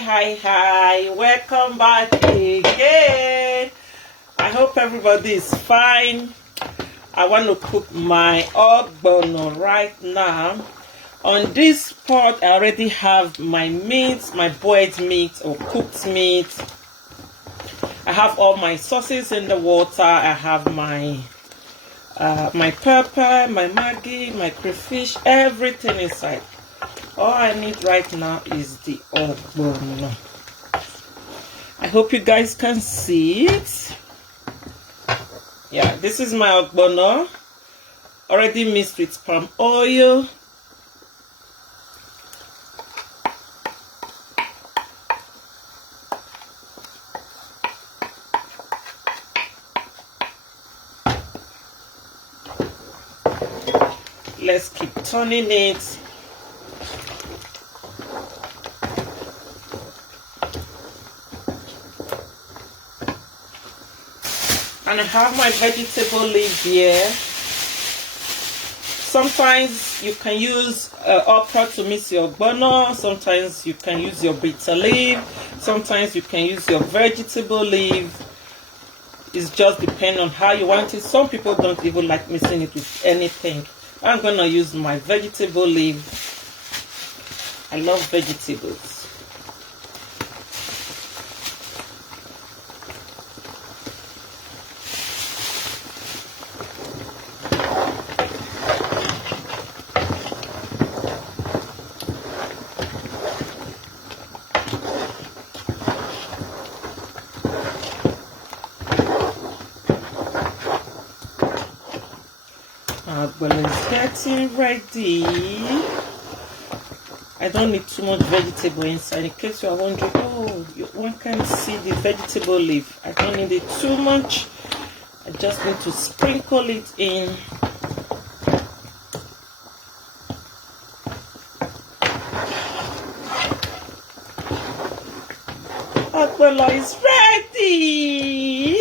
Hi, welcome back again. I hope everybody is fine. I want to cook my ogbono right now. On this pot I already have my meat, my boiled meat or cooked meat. I have all my sauces in the water. I have my pepper, my Maggi, my crayfish, everything inside. All I need right now is the ogbono. I hope you guys can see it. Yeah, this is my ogbono, already mixed with palm oil. Let's keep turning it. And I have my vegetable leaf here. Sometimes you can use okra to mix your ogbono. Sometimes you can use your bitter leaf. Sometimes you can use your vegetable leaf. It's just depending on how you want it. Some people don't even like mixing it with anything. I'm gonna use my vegetable leaf. I love vegetables. Well, it's getting ready. I don't need too much vegetable inside. In case you are wondering, oh, one can see the vegetable leaf. I don't need it too much. I just need to sprinkle it in. Ogbono is ready.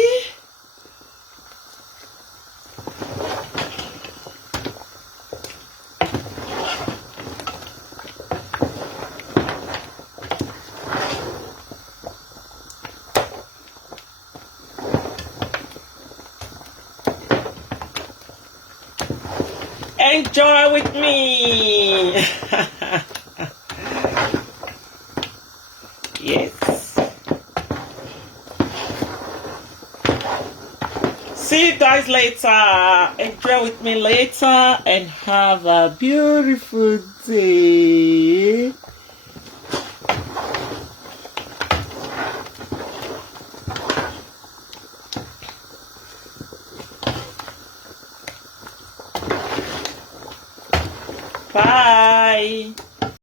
Enjoy with me. Yes. See you guys later. Enjoy with me later and have a beautiful day. Bye.